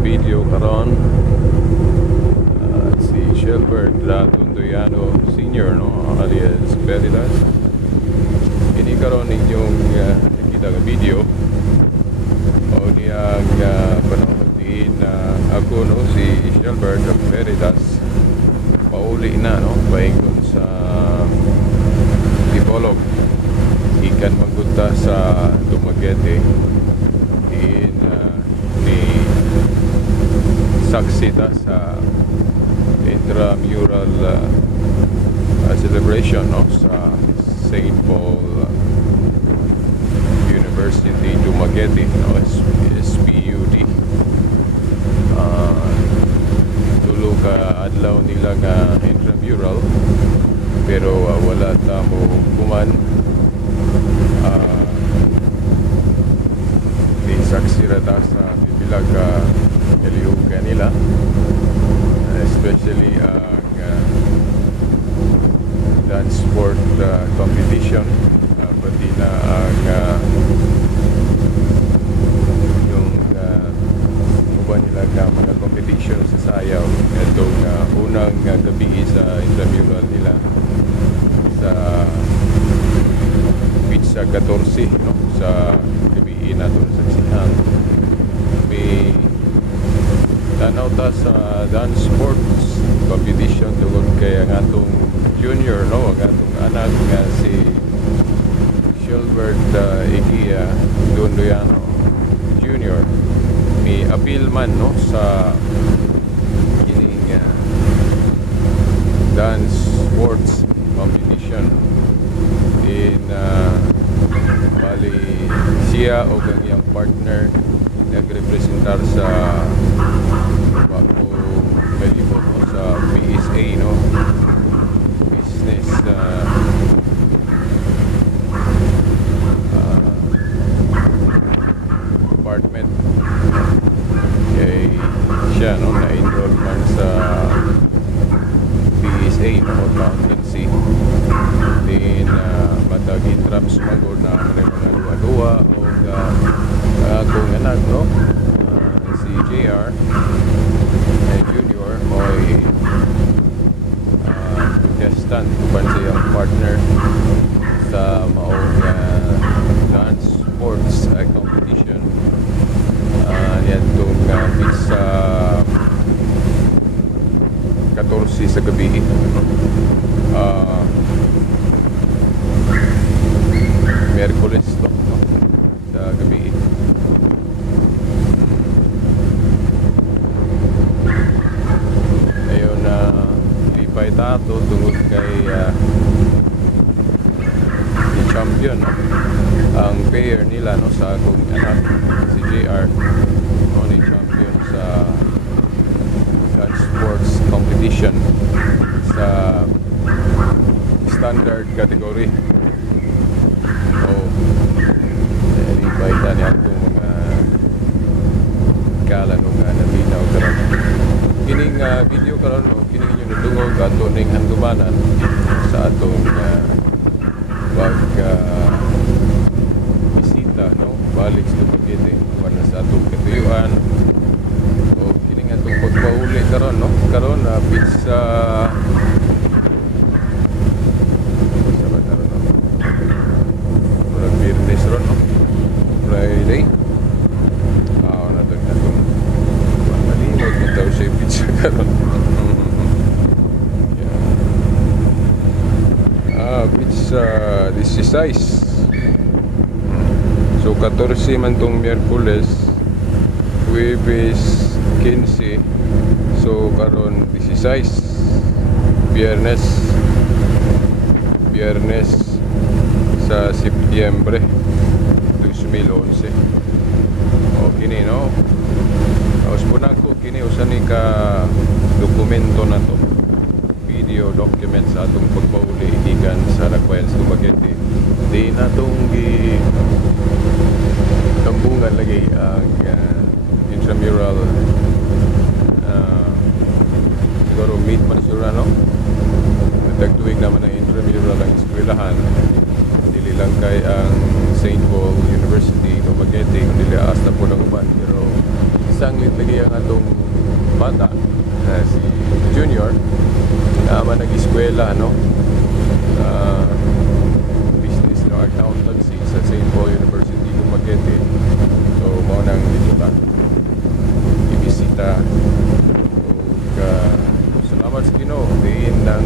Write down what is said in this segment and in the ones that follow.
video karon si Shelbert Tundoyano Sr. no, alias Veritas. Ini karon ninyong nakita nga video o niyang panahon din na ako no, si Shelbert Veritas pauli na no, paingon sa Tipolog ikan magpunta sa Dumaguete in ni saksi ta sa intramural celebration no, sa St. Paul University Dumaguete no, SPUD. Tulo ka adlaw nila nga intramural pero wala tamo kuman di saksi rata sa bibilag kalihugan nila, especially ang dance sport competition, pati na ang yung uban nila ka mga competition sa sayaw. Itong unang gabi sa intramural nila sa Pizza 14 no, sa gabi natin sa saksihan. May tanaw ta sa dance sports competition tungod kay ang atong junior no, ang atong anak nga si Shelbert Igia Tundoyano Jr. may appeal man no sa kining dance sports competition in bali siya o ang iyang partner nagrepresentar sa bago malibot no, sa PSA no, business department kay siya no, na-enroll man sa PSA no, accountancy din matag intrams magod na may mga duwa-duwa o akong anak no, si JR Junior mo'y contestant uban sa iyang partner sa maong dance sports competition yan itong pizza 14 sa gabi Merkulis to no, sa gabi. Ayun na lipay tato tungod kay ni champion no, ang pair nila no, sa akong anak si JR no, ni champion sa dance sports competition sa standard category. Lipay ta niya itong kala nung nabinaw karon. Kining video karon no, kining inyong nadungog ato ning handumanan sa atong pag bisita no, balik sa Dumaguete para sa atong katuyuan o kining atong pagpauli karon no, karon pizza Birnes ron no, Friday na doon na itong malimod na tao siya pizza karon. Pizza 16 so 14 man tong Miyerkules, Huwebes 15, so karon 16 Biyernes sa Setyembre 2011 o kini no, tapos po na ko kini usan ni ka dokumento na to, video document sa atong pagpauli ikan sa Lakwayan sa Dumaguete. Di na itong tambungan lagi ang intramural siguro meet man siguro no, tagtuig naman ang intramural ang eskwelahan dili lang kay ang St. Paul University Dumaguete, dili asta po ng uban pero sanglit lagi ang atong bata si Junior na nag-eskwela no business no accountancy sa St. Paul University Dumaguete. So mao nang dito ta ibisita ug salamat sa Ginoo diin nang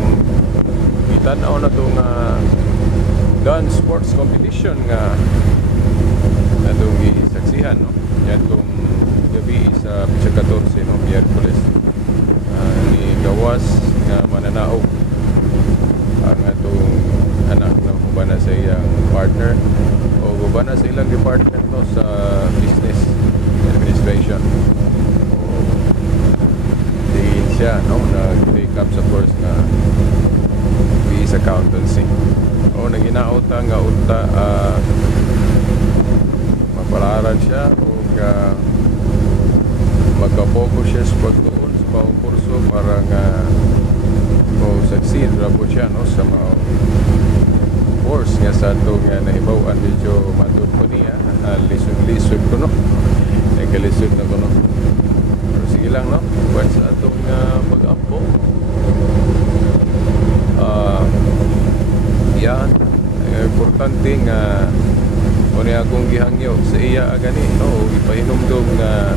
itanaw na to nga gun sports competition nga atong gisaksihan no yatong gabi sa Pisa 14 no Miyerkules ni gawas nga mananaog ang atong anak na bana sa iyang partner o bana sa ilang department no sa business administration diin siya no nag-take up sa course na business accountancy o naginaota nga unta mapalaran siya o magka-focus siya sa pagtuon sa mga kurso para nga succeed rabo siya no sa mga course nga sa ito nga nahibawan medyo matod ko niya lisod ko no nagkalisod na ko no pero sige lang no buwan sa itong pag-ampo yan importante nga kung akong gihangyo sa iya agani no ipahinomdom nga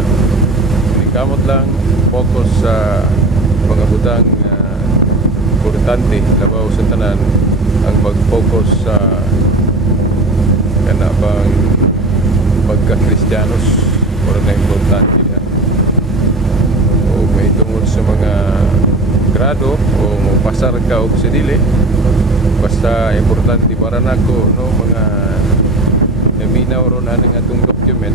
kamot lang focus sa mga butang importante labaw sa tanan ang mag-focus sa kana bang pagka-Kristiyanos para na importante na o may tungod sa mga grado o mapasar ka o sa dili basta importante para nako no mga naminaw ron anang atong document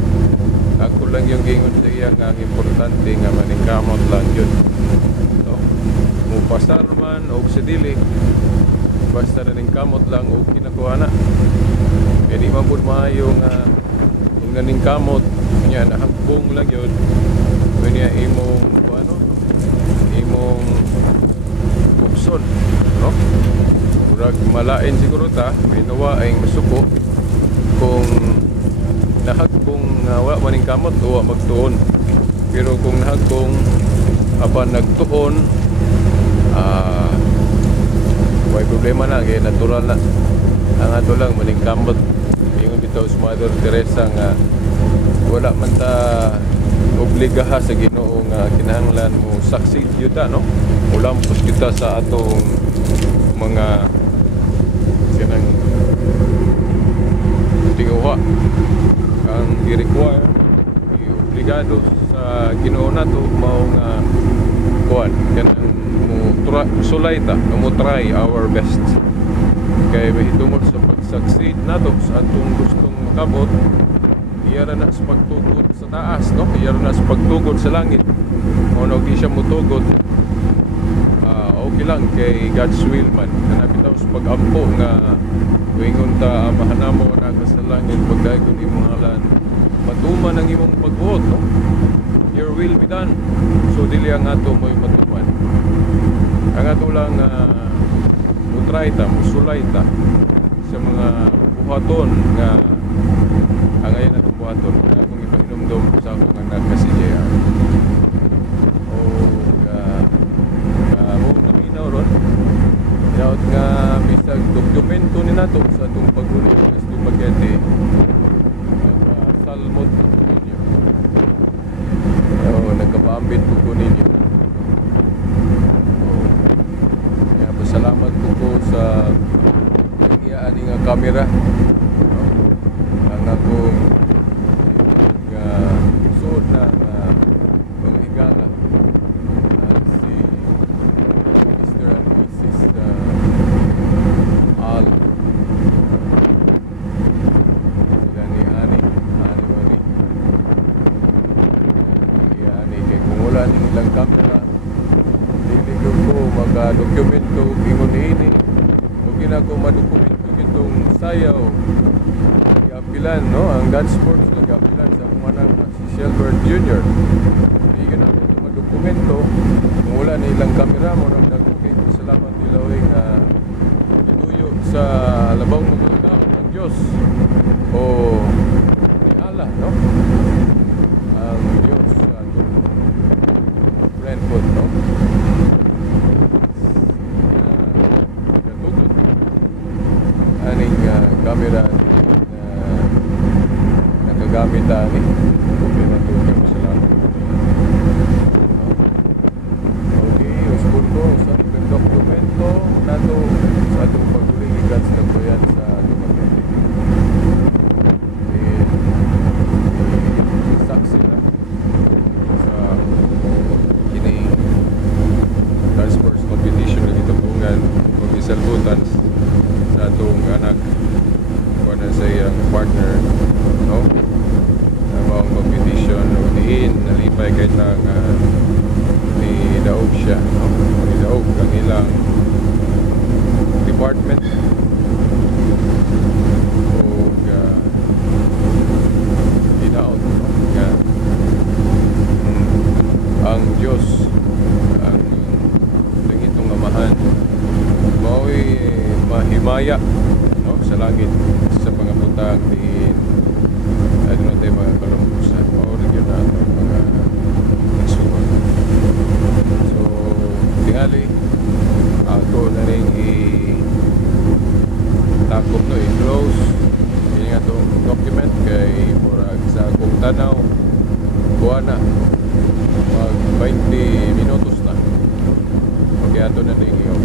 ako lang yung gingon sa iya nga ang importante nga maningkamot lang yun no? Mupasar man o sa dili basta naningkamot lang o kinakuha na kaya di man po maayo nga kung naningkamot niya nahagbong lang yun kung niya imong imong bukson no? Murag malain siguro ta may nawaing masuko kung nahagbong wala maning kamot o magtuon pero kung nahagbong apan nagtuon may problema na kaya natural na ang ato lang maning kamot yung bitaw sa Mother Teresa nga wala man ta obligaha sa Ginoo nga kinahanglan mo succeed yuta no ulampos kita sa atong mga kanang tinguha ang i-require i-obligado sa Ginoo nato mao nga kuan kanang sulay ta mo try our best kay mahitungod sa pag-succeed nato sa atong gustong makabot iyara na sa pagtugod sa taas no iyara na sa pagtugod sa langit o di siya mutugod okay lang kay God's will man kana bitaw sa pag-ampo nga ingon ta mahanamo na ka sa langit pagdayon imong halan matuman ang imong pagbuot no your will be done so dili ang ato mo'y matuman ang ato lang mutry ta musulay ta sa mga buhaton nga ang ayan atong buhaton kung ipahinomdom sa akong anak kasi JR o naminaw ron yaot nga bisag dokumento ni nato sa itong pagunit sa Dumaguete salmot ninyo nagkapaambit ko ninyo kaya pasalamat ko sa iyaan nga kamera ang akong suod na mga higala si Mr. and Mrs. Al sila ni Ani Mari Ani kay kung wala ning ilang kamera dili ko maka-dokumento ingon ini kung ginako madokumento itong sayaw nag-apilan no ang gun sports nag-apilan sa akong anak si Shelbert Jr. hindi ka namin itong madokumento kung wala na ilang kamera mo nang nagkukay salamat nila nga ituyo sa labaw mga gamit ng Diyos o ni Allah no ang Diyos gamit ani. Okay na to kami sa lang. Okay, uspon ko sa dokumento nato sa atong pagbulig ikan sa bayan sa Dumaguete. Saksi na sa kining dance sports competition na gitubungan kung isalbutan sa atong anak o na sa iyang partner, no? Sa mga competition o diin nalipay kay tang ni Daog siya, no? Ni Daog ang ilang department o hinaot, no? Nga ang Diyos ang langitong amahan mao'y mahimaya, no, sa langit sa mga butang diin ano na tayo mga kalambusan mao'y yun na ang mga nagsuwag. So tingali ako na rin takop no i-close yun nga itong document kay murag sa akong tanaw buwan na mag 20 minutos na okay ato na rin yung